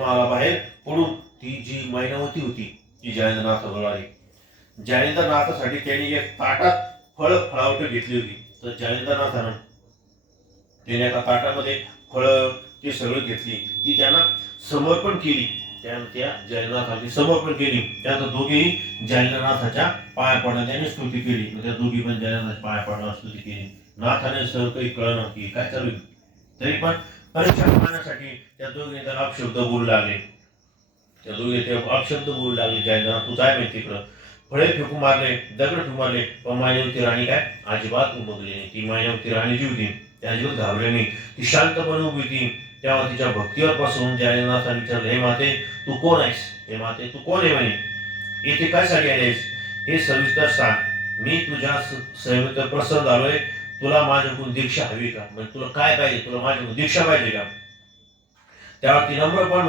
बाहेर पडून ती जी मैनावती होती ती जालिंदरनाथाजवळ आली. जालिंदरनाथासाठी त्यांनी एक ताटात फळावट घेतली होती. तर जालिंदरनाथानं त्याने एका ताटामध्ये फळं ती सगळं घेतली, ती त्यांना समर्पण केली. त्या जालिंदरनाथांनी समर्पण केली. त्यानंतर दोघेही जालिंदरनाथाच्या पाया पडल्या, त्यांनी स्तुती केली. त्या दोघी पण जालिंदरनाथाच्या पाया पडणार स्तुती केली. नाथाने सर्व काही कळलं की काय चालू आहे, तरी पण परीक्षा पाहण्यासाठी त्या दोघीने त्याला अपशब्द बोलू लागले. त्या दोघे ते अपशब्द बोलू लागले, जालिंदरनाथ तू काय माहिती तिकडं. फळे फेकून मारले, दगड फेकून मारले, पण मायनवती राणी काय अजिबात उमगली नाही. ती मायनवती राणी जी होती त्या अजिबात घाबरली नाही. ती शांतपणे उभी होती. तेव्हा तिच्या भक्तीवर पासून जालिंदरनाथाने विचारलं, हे माते तू कोण आहेस? हे माते तू कोण आहे म्हणे, येथे कशासाठी आलेस, हे सविस्तर सांग. मी तुझ्या सेवेत प्रसन्न झालोय. तुला माझ्याकडून दीक्षा हवी का? म्हणजे तुला काय पाहिजे, तुला माझ्याकडून दीक्षा पाहिजे का? त्यावर ती नम्रपणे